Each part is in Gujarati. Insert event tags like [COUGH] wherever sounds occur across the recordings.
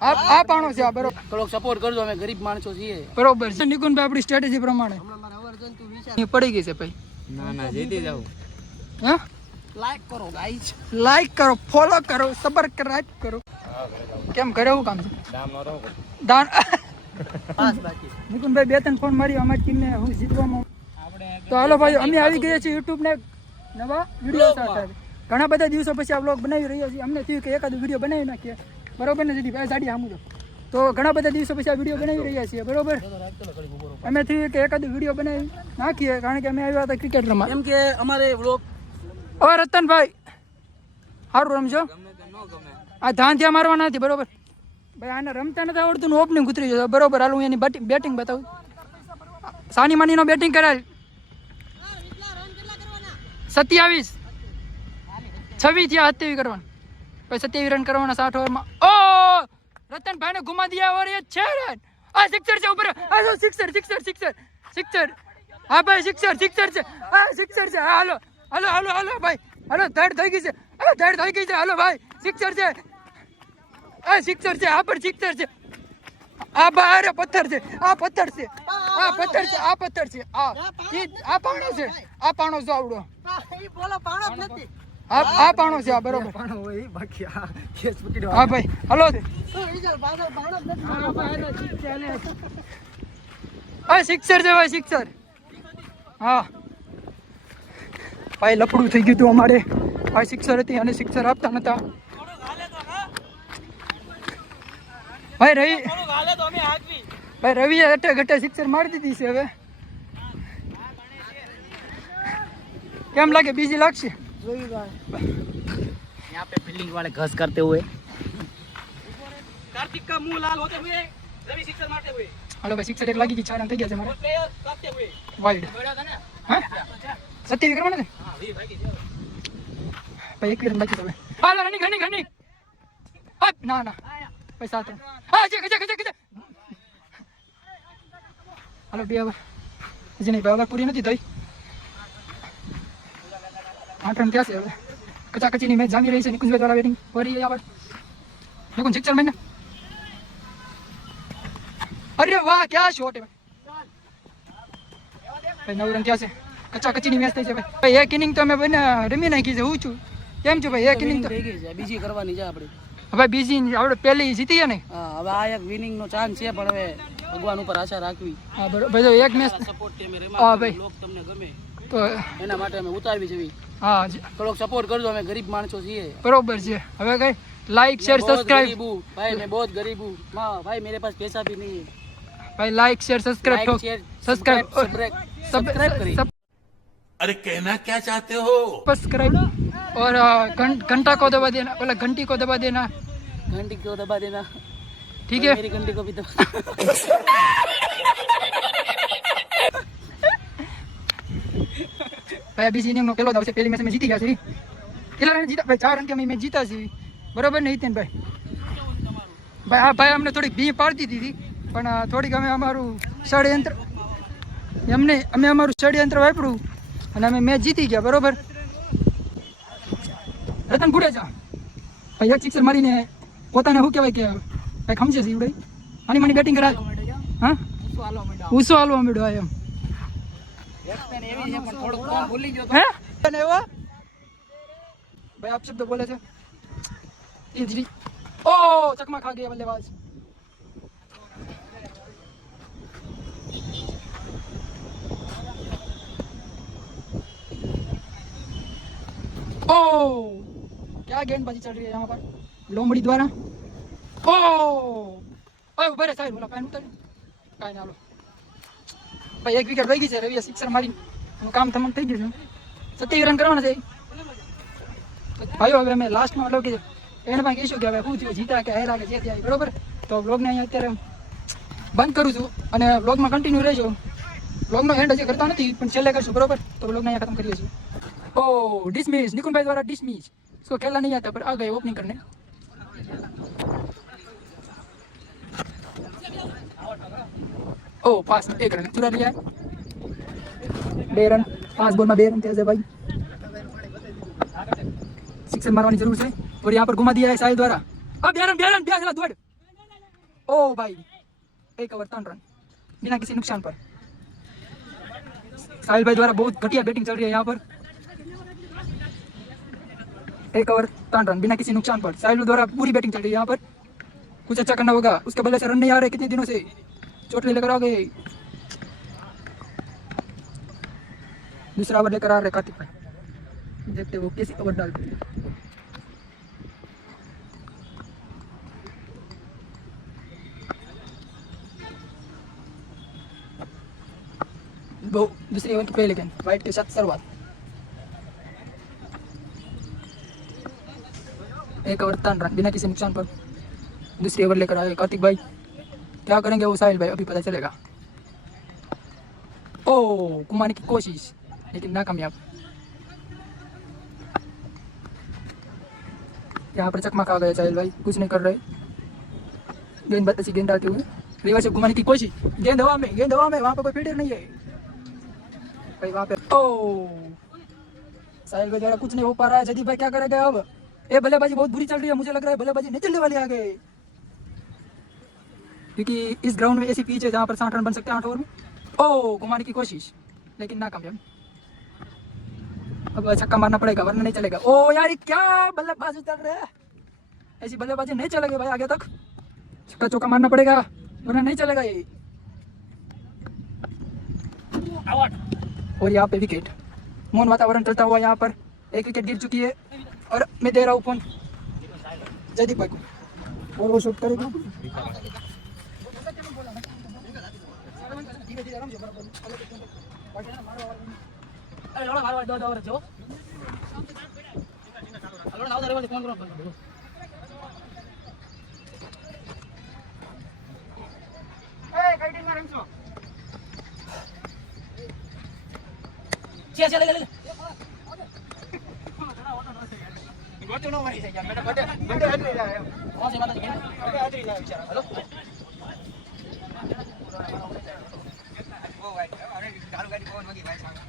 આ આ પાણો છે આ બરોબર. થોડોક સપોર્ટ કરજો અમે ગરીબ માણસો છીએ. બરોબર છે. નિકુનભાઈ આપણી સ્ટ્રેટેજી પ્રમાણે. અહીં પડી ગઈ છે ભાઈ. ના ના જીતી જાવ હા? લાઈક કરો ગાઈસ લાઈક કરો ફોલો કરો સબસ્ક્રાઇબ કરો. કેમ ઘરે એવું કામ છે? દામ નો રહો. દાન પાસ બે ત્રણ ફોન મારી અમારી ટીમને હું જીતવામાં તો હાલો ભાઈ અમે આવી ગયા છીએ યુટ્યુબ ને નવા વીડિયો સાથે. ઘણા બધા દિવસો પછી આ બ્લોગ બનાવી રહ્યા છીએ. અમને થયું કે એકાદ વીડિયો બનાવી નાખીએ. બરોબર ને દીદી ભાઈ આમ જો. તો ઘણા બધા દિવસો પછી આ વીડિયો બનાવી રહ્યા છીએ બરોબર? અમે થયું કે એકાદ વીડિયો બનાવી નાખીએ કારણ કે અમે આવ્યા હતા ક્રિકેટ રમવા એમ કે અમારે વ્લોગ હવે રતનભાઈ સારું રમજો. આ ધાન ત્યાં મારવા નથી બરોબર? ભાઈ આને રમતા નથી આવડતું ને ઓપનિંગ ઉતરી જતો બરોબર હાલ હું એની બેટિંગ બેટિંગ બતાવું. સાની માનીનો બેટિંગ કરાય. સત્યાવીસ. છવ્વીસ થયા સત્યાવીસ કરવાના. પછી સત્યાવીસ રન કરવાના સાઠ ઓવરમાં ઓ! રતનભાઈને ગુમા દિયા ઓર એ છે રન આ સિક્સર છે ઉપર. આ જો સિક્સર સિક્સર સિક્સર. સિક્સર. હા ભાઈ, સિક્સર સિક્સર છે. હા, સિક્સર છે. હા, હાલો. હાલો હાલો હાલો, ભાઈ. હાલો, ધડ થઈ ગઈ છે. આ ધડ થઈ ગઈ છે. હાલો, ભાઈ. સિક્સર છે. આ સિક્સર છે. આ પર સિક્સર છે. આ અરે પથ્થર છે. આ પથ્થર છે. આ પથ્થર છે. આ પથ્થર છે. આ આ પાણો છે. આ પાણો જો આવડો. બોલો, પાણો નથી. આ આ પાણો છે આ બરોબર. પાણો હોય બાકી આ કેસ પકડ્યો હા ભાઈ હલો. હા સિક્સર છે ભાઈ સિક્સર. હા. ભાઈ લફડું થઈ ગયું હતું અમારે. ભાઈ સિક્સર હતી અને સિક્સર આપતા નતા. ભાઈ રવિ ભાઈ રવિ અટે ઘટે સિક્સર મારી દીધી છે હવે. કેમ લાગે? બીજી લાગશે? यहाँ पे फील्डिंग वाले घस करते हुए कार्तिक का मुंह लाल होते हुए रवि सिक्सर मारते हुए હાલો ભાઈ સિક્સર એક લાગી ગઈ ચાર રન થઈ ગયા છે મારે प्लेयर काटते हुए વાઇડ बड़ा था ना હા સત્યાવીસ કરવાના છે हाँ वीर भाई ભાઈ એક રન બાકી છે હવે હાલો રનિંગ રનિંગ રનિંગ હટ ના ના ભાઈ સાત રન હા જે ગજે ગજે ગજે હાલો બે ઓવર હજી નહીં ભાઈ ઓવર પૂરી નથી થઈ આઠ રન થયા છે હવે. કચા કચીની મેચ જામી રહી છે નિકુંજભાઈ દ્વારા બેટિંગ વરી આવડ નિકુંજ સિક્સર મહિને અરે વાહ ક્યાં શોટ હે ભાઈ? નવ રન થયા છે. કચા કચીની મેચ થઈ છે ભાઈ. ભાઈ એક ઇનિંગ તો અમે બને રમી નાખી છે હું છું. કેમ છું ભાઈ એક ઇનિંગ તો? થઈ ગઈ છે બીજી કરવાની છે આપણે હવે બીજી આપણે પહેલી જીતી ગયા ને? હવે આ એક વિનિંગ નો ચાન્સ છે પણ હવે ભગવાન ઉપર આશા રાખવી. હા બરોબર જો એક મેચ સપોર્ટ ટીમે હા, ભાઈ. લોક તમને ગમે. તો એના માટે અમે ઉતારવી છે હા જી, થોડોક સપોર્ટ કરજો અમે ગરીબ માણસો છીએ બરોબર છે હવે કઈ લાઈક શેર मैं बहुत સબસ્ક્રાઇબ गरीब हूँ भाई मैं बहुत गरीब हूँ माँ भाई मेरे पास पैसा भी नहीं है भाई like share subscribe Like, share, subscribe subscribe, subscribe करिए। अरे कहना क्या चाहते हो सब्सक्राइब और अ, घं- घंटा को दबा देना बोला घंटी को दबा देना घंटी को दबा देना ठीक और है मेरी घंटी को भी दबा ભાઈ બીજી ઇનિંગ નો પેલો દાવ છે પહેલી મેચ અમે જીતી ગયા છે કેટલા રન જીતા ભાઈ ચાર રન કે અમે મેચ જીતા છે બરોબર ને હિતેન ભાઈ? ભાઈ હા ભાઈ અમને થોડીક ભી પાડતી દીધી પણ થોડીક અમે અમારું ષડયંત્ર એમને અમે અમારું ષડયંત્ર વાપર્યું અને અમે મેચ જીતી ગયા બરોબર? રતન ગુડેજા ભાઈ એક સિક્સર મારીને પોતાને શું કહેવાય કે ભાઈ ખમશે છે ઈવડે આની મને બેટિંગ કરાય. હા? ઉસો હાલવા માંડ્યો. એમ. भाई आप तो बोले थे। इंजरी ओ चकमा खा गया बल्लेबाज। ओ क्या गेंदबाजी चल रही है यहाँ पर? लोमड़ी द्वारा। ओ ओए बड़े साइड बोला पैन उतर। काहे ना लो। ભાઈ, એક વિકેટ વહી ગઈ છે, રવિએ સિક્સર મારી કામ તમામ થઈ ગયું છે. સત્યાવી રન કરવાના છે. ભાઈઓ, હવે અમે લાસ્ટમાં મતલબ કે એન્ડમાં કહીશું કે હવે શું થયું, જીતા કે હેરા કે જે થયા, બરોબર? તો બ્લોગને અહીંયા અત્યારે બંધ કરું છું અને બ્લોગમાં કન્ટિન્યુ રહેજો. બ્લોગનો એન્ડ હજી કરતા નથી, પણ છેલ્લે કરશું, બરોબર? તો બ્લોગને અહીંયા ખતમ કરીએ છીએ. ઓ ડિસમિસ નિકુનભાઈ દ્વારા ડિસમિસ શું ખેલા નહીં આવતા પણ આ ગઈ ઓપનિંગ કરને. ओ पास एक रन चुरा लिया रन में रन भाई मारवानी ज़रूर से और यहाँ पर घुमा दिया है साहिल द्वारा अब ओ भाई एक ओवर रन बिना किसी नुकसान पर साहिल भाई द्वारा बहुत घटिया बैटिंग चल रही है यहाँ पर एक ओवर रन बिना किसी नुकसान पर साहिल द्वारा पूरी बैटिंग चल रही है यहाँ पर कुछ अच्छा करना होगा उसके बल्ले से रन नहीं आ रहे कितने दिनों से चोट लेकर आ गए। दूसरा ओवर लेकर आ रहे कार्तिक भाई। देखते वो कैसी ओवर डालते हैं दूसरी ओवर पहले गेंद वाइट के साथ शुरुआत एक ओवर तान रन बिना किसी नुकसान पर। दूसरी ओवर लेकर आए कार्तिक भाई। क्या करेंगे वो साहिल भाई? अभी पता चलेगा। ओ घुमाने की कोशिश, लेकिन नाकामयाब। यहाँ पर चकमा खा गए साहिल भाई। कुछ नहीं कर रहे। गेंद अच्छी गेंद डालते हुए। रिवर्स घुमाने की कोशिश। गेंद हवा में, गेंद हवा में। वहाँ पर कोई फील्डर नहीं है। भाई, वहाँ पे ओ! साहिल भाई कुछ नहीं हो पा रहा है। जदीप भाई, क्या करेगा अब? ये बल्लेबाजी बहुत बुरी चल रही है। मुझे लग रहा है बल्लेबाजी नहीं चलने वाली आगे। क्योंकि इस ग्राउंड में ऐसी पिच है जहाँ पर साठ रन बन सकते हैं आठ ओवर में। ओ घुमाने की कोशिश, लेकिन नाकामयाब अब छक्का मारना पड़ेगा, वरना नहीं चलेगा। ओ यार क्या बल्लेबाजी चल रहा है? ऐसी बल्लेबाजी नहीं चलेगी भाई आगे तक। छक्का चौका मारना पड़ेगा, वरना नहीं चलेगा ये। और यहाँ पे विकेट मौन वातावरण चलता हुआ यहाँ पर। एक विकेट गिर चुकी है, और मैं दे रहा हूँ फ़ोन जयदीप भाई को। और वो शूट करेगा। અરે લોડા મારવા દો દો જો લોડા આવો તારે ફોન કરો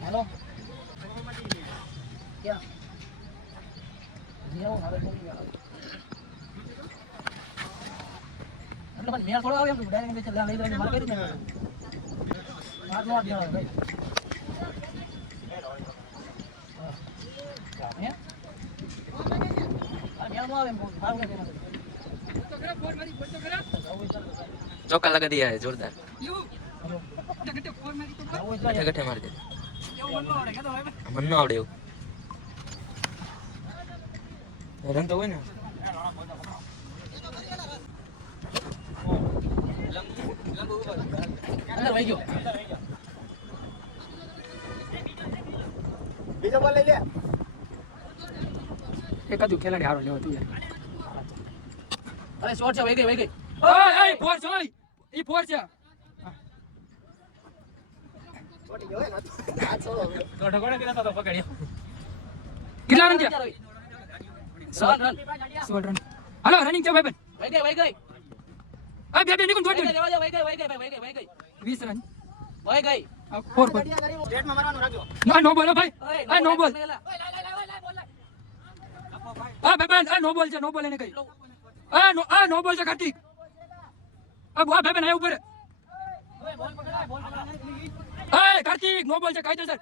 હેલો ક્યાં જીઓ હવે બોલી ગયા ના લગાડી આવે જોરદાર. ગટે ફોર મન આવડે આવડે એવું રન તો હોય ને. એકાદું ખેલાડી હારો લેવો તું યાર અરે શોર્ટ છે વઈ ગઈ વહી ગઈ ઓય ઓય ફોર છે ઓય ઈ ફોર છે કેટલા રન થયા? સોળ રન. સોળ રન. હાલો રનિંગ છે ભાઈ વહી ગઈ વહી ગઈ. આ બે બે નીકળ ગઈ જોડી રેવા દે, વહી ગઈ વહી ગઈ ભાઈ, વહી ગઈ વહી ગઈ. 20 રન. વહી ગઈ. આ ફોર પર. ના નો બોલો ભાઈ. આ નો બોલ. આ ભાઈ આ નો બોલ છે નો બોલ એને કઈ. આ નો આ નો બોલ છે કાર્તિક. આ બુઆ ભાઈ આયા ઉપર. એ કાર્તિક નો બોલ છે કાયદેસર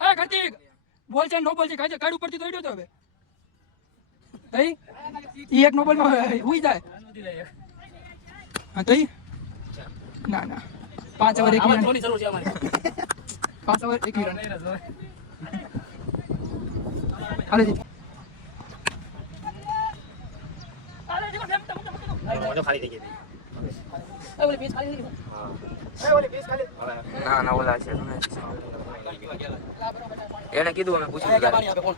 એ કાર્તિક બોલ છે નો બોલ છે કાયદે. કાર્ડ ઉપરથી દોડ્યો તો હવે. તઈ? ઈ એક નો બોલમાં જાય. હા તઈ ના ના. પાંચ ઓવર એક છે પાંચ ઓવર એક રન હાલે જી. ના ના ઓલા છે એને કીધું અમે આપે કોણ?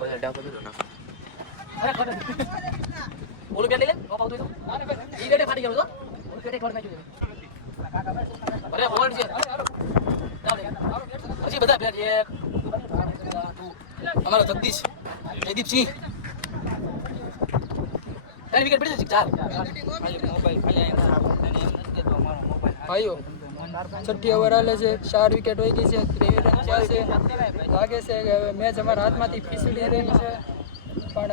ઓલા ડાકો દીધો ના. ઓલું બેટ લઈ લે બાપા હોય તો. ઈ બેટે ફાટી ગયો તો છે. છે. હજી બધા બેટ એક અમારો જગદીશ. જયદીપસિંહ. તારી વિકેટ પડી જશે? ચાર ભાઈઓ છઠ્ઠી ઓવર હાલે છે. ચાર વિકેટ વહી ગઈ છે. ત્રેવીસ રન થયા છે. લાગે છે કે હવે મેચ અમારા હાથમાંથી ફીસડી રહી છે. પણ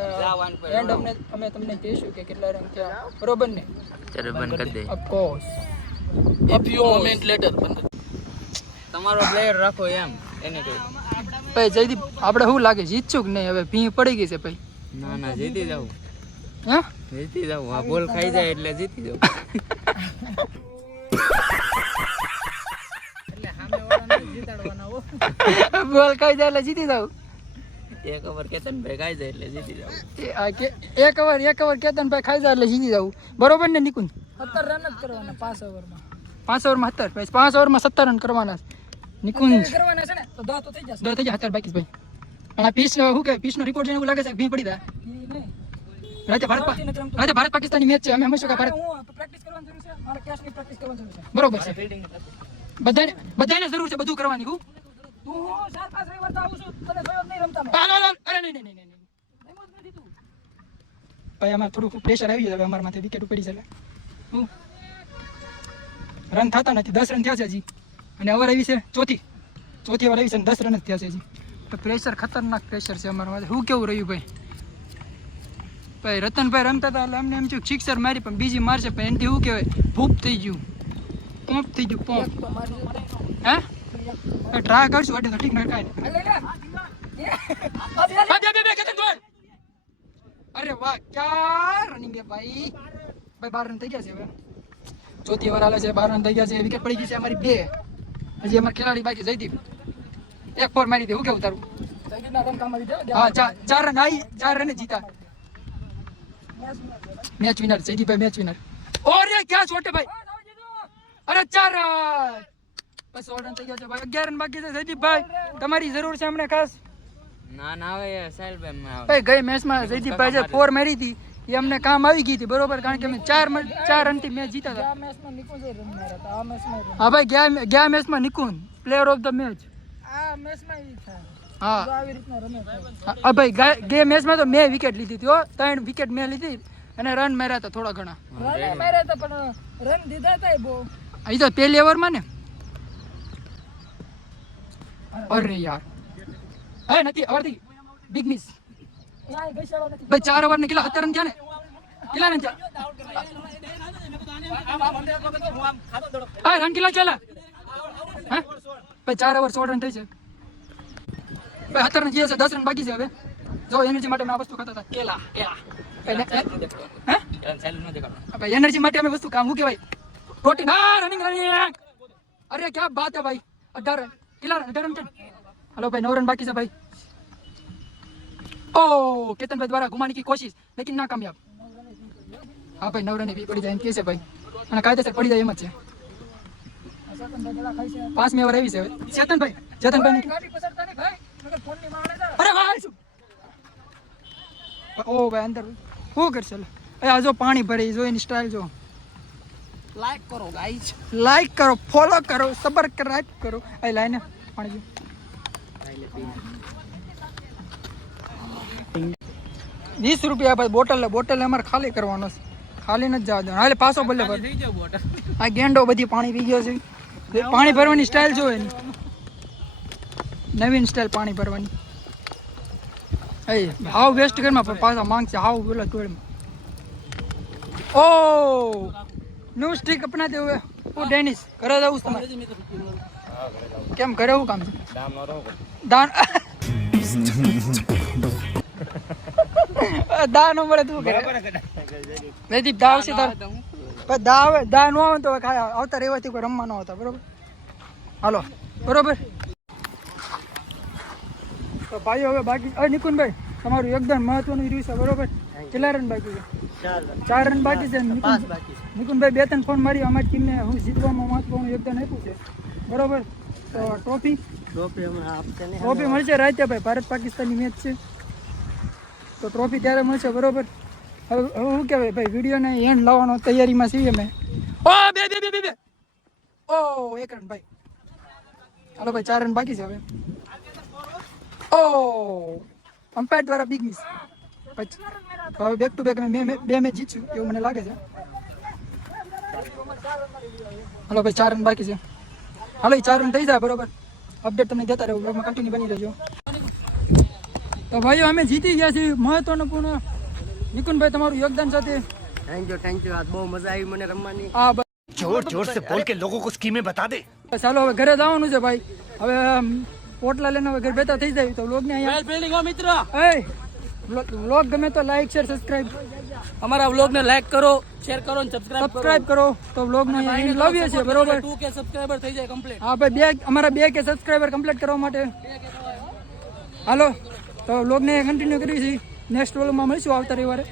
એન્ડ અમને અમે તમને કહીશું કે કેટલા રન થયા. બરોબર ને? ચાલો બંધ કરી દે. Of course A few moment later. તમારો પ્લેયર રાખો એમ એને કહ્યું ભાઈ જયદીપ આપણે શું લાગે જીતશું કે નહીં? હવે ભી પડી ગઈ છે ભાઈ. ના ના જીતી જાવ હે? જીતી જાવ આ બોલ ખાઈ જાય એટલે જીતી જાવ [LAUGHS] બોલ ખાઈ જાય એટલે જીતી જાવ એક ઓવર કેતન ભાઈ ખાઈ જાય એટલે જીતી જાવ એ આ કે એક ઓવર એક ઓવર કેતન ભાઈ ખાઈ જાય એટલે જીતી જાવ બરોબર ને નિકુંજ સત્તર રન જ કરવાના પાંચ ઓવરમાં પાંચ ઓવરમાં સત્તર ભાઈ પાંચ ઓવરમાં સત્તર રન કરવાના નિકુંજ કરવાના છે ને તો દસ તો થઈ જશે. દસ થઈ જશે સત્તર બાકી ભાઈ. અને આ પીચ શું કે પીચ નો રિપોર્ટ જોઈને એવું લાગે છે કે ભી પડી જાય? રાતે ભારત રાતે ભારત પાકિસ્તાનની મેચ છે અમે હંમેશા કે ભારત બરોબર છે. બધાને બધાને જરૂર છે બધું કરવાની હું. હાલો, હાલો. અરે નહીં, નહીં, નહીં, નહીં, નહીં. ભાઈ આમાં થોડુંક પ્રેશર આવી હવે અમારા માથે વિકેટ પડી છે હું? રન થતા નથી. દસ રન થયા છે હજી. અને ઓવર આવી છે ચોથી. ચોથી ઓવર આવી છે દસ રન જ થયા છે હજી. તો પ્રેશર ખતરનાક પ્રેશર છે અમારા માથે શું કેવું રહ્યું ભાઈ? ભાઈ રતનભાઈ રમતા હતા એટલે અમને એમ થયું સિક્સર મારી પણ બીજી મારશે. પણ એનાથી શું કહેવાય? ભૂપ થઈ ગયું. પોંપ થઈ ગયું પોંપ. હે? ટ્રાય કરશું એટલે ઠીક ના દોડ. અરે વાહ ક્યાં રનિંગ છે ભાઈ? ભાઈ બાર રન થઈ ગયા છે હવે. ચોથી ઓવર હાલે છે બાર રન થઈ ગયા છે વિકેટ પડી ગઈ છે અમારી બે. હજી અમારા ખેલાડી બાકી જયદીપ. એક ફોર મારી દે હું કેવું તારું? હા ચાર ચાર રન આવી ચાર રન જીતા. મેચ વિનર જયદીપભાઈ મેચ વિનર ઓરે ક્યાં છોટે ભાઈ? અરે ચાર રન બસ ઓર્ડર થઈ ગયો છે. ભાઈ અગિયાર રન બાકી છે જયદીપભાઈ. તમારી જરૂર છે હમણાં ખાસ. ના ના હવે સાહેલ ભાઈ ભાઈ ગઈ મેચમાં જયદીપભાઈ જે ફોર મારી હતી એ અમને કામ આવી ગઈ હતી બરોબર? કારણ કે અમે ચાર મ- ચાર રનથી મેચ જીતા હતા. હા ભાઈ ગયા ગયા મેચમાં Nikunj player of the match હા. હા ભાઈ ગયા મેચમાં તો મેં વિકેટ લીધી હતી હો. ત્રણ વિકેટ મેં લીધી અને રન માર્યા હતા થોડા ઘણા. એ તો પહેલી ઓવરમાં ને? અરે યાર. એ નથી અવરથી. બિગ મિસ ભાઈ ચાર ઓવર ને કેટલા? સત્તર રન થયા ને કેટલા રન થયા હા રન કેટલા ચાલે હે? ભાઈ ચાર ઓવર સોળ રન થઈ છે. ભાઈ સત્તર રન છે દસ રન બાકી છે હવે. જો એનર્જી માટે મેં આ વસ્તુ ખાતા હતા. કેલા કેલા. એનર્જી માટે અમે વસ્તુ કામ હું કહેવાય પ્રોટીન હા રનિંગ રનિંગ અરે ક્યાં બાત હે ભાઈ? અઢાર રન હલો ભાઈ નવ રન બાકી છે ભાઈ ઓ કેતનભાઈ દ્વારા ઘુમાની કી કોશિશ લેકિન ના કામયાબ હા ભાઈ નવ રન બી પડી જાય એમ કહે છે ભાઈ અને કાયદેસર પડી જાય એમ જ છે પાંચ મે ઓવર આવી છે ચેતનભાઈ ચેતનભાઈ અરે ભાઈ ઓ ભાઈ અંદર શું કરશે? એ આ જો પાણી ભરે જો એની સ્ટાઇલ જો Like કરો guys. લાઈક કરો ફોલો કરો સબસ્ક્રાઇબ કરો. એ લાઈને પાણી. વીસ રૂપિયા ભાઈ બોટલ બોટલ અમારે ખાલી કરવાનો છે. ખાલી નથી જવા દેવાનો. હાલે પાછો ભલે ભર આ ગેંડો બધી પાણી પી ગયો છે. પાણી ભરવાની સ્ટાઇલ જોવે નવીન સ્ટાઇલ પાણી ભરવાની. એ હાવ વેસ્ટ કરમાં પણ પાછા માંગશે. હાવ પેલા ટોળમાં ઓ! ન્યુ સ્ટીક અપનાતે હુએ ઓ ડેનિસ. ઘરે જવું છે તમારે. કેમ ઘરે હું કામ છે? દાન. દા નો મળે તું કરે? વેદીપ દા આવશે તાર. પણ દા આવે દા નો આવે તો આવતા રહેવાથી કોઈ રમવા ન આવતા બરોબર? હાલો બરોબર? તો ભાઈઓ હવે બાકી અરે નિકુંજભાઈ તમારું એકદમ મહત્વનું રહ્યું છે બરોબર? કેટલા રન બાકી છે. ચાર રન બાકી છે નિકુંજ નિકુંજભાઈ બે ત્રણ ફોન મારી અમારી ટીમને હું જીતવામાં મહત્વનું યોગદાન આપ્યું છે. બરોબર? તો ટ્રોફી? ટ્રોફી મળશે રાતે ભાઈ ભારત પાકિસ્તાનની મેચ છે. તો ટ્રોફી ત્યારે મળશે બરોબર? હવે હવે શું કહેવાય ભાઈ વિડીયોને એન્ડ લાવવાનો તૈયારીમાં છીએ અમે. ઓ બે બે બે બે બે. ઓ એક રન ભાઈ. હાલો ભાઈ ચાર રન બાકી છે હવે. ઓ અમ્પાયર દ્વારા બિગ મિસ પછી હવે બેક ટુ બેક મેં બે મેચ જીતશું એવું મને લાગે છે હલો ભાઈ ચાર રન બાકી છે હાલો એ ચાર રન થઈ જાય બરોબર અપડેટ તમને દેતા રહેવું બ્લોગમાં કન્ટિન્યુ બની રહેજો તો ભાઈઓ અમે જીતી ગયા છીએ મહત્વનો પૂર્ણ નિકુનભાઈ તમારું યોગદાન સાથે થેન્ક યુ થેન્ક યુ આજ બહુ મજા આવી મને રમવાની હા જોર જોર સે બોલ કે લોકો કો સ્કીમે બતા દે ચાલો હવે ઘરે જવાનું છે ભાઈ હવે પોટલા લઈને હવે ઘરે બેતા થઈ જાય તો લોગને અહીંયા બિલ્ડિંગ હો મિત્ર એ વ્લોગ ગમે તો લાઈક શેર સબસ્ક્રાઇબ અમારા વ્લોગને લાઈક કરો શેર કરો અને સબસ્ક્રાઇબ કરો. સબસ્ક્રાઇબ કરો. તો વ્લોગનો અહીંયા લાવીએ છીએ બરોબર? ટુ કે સબસ્ક્રાઇબર થઈ જાય કમ્પ્લીટ હા ભાઈ બે અમારા બે કે સબસ્ક્રાઇબર કમ્પ્લીટ કરવા માટે. હાલો તો વ્લોગને કન્ટિન્યુ કરીએ છીએ. નેક્સ્ટ વ્લોગમાં મળીશું આવતા રવિવારે.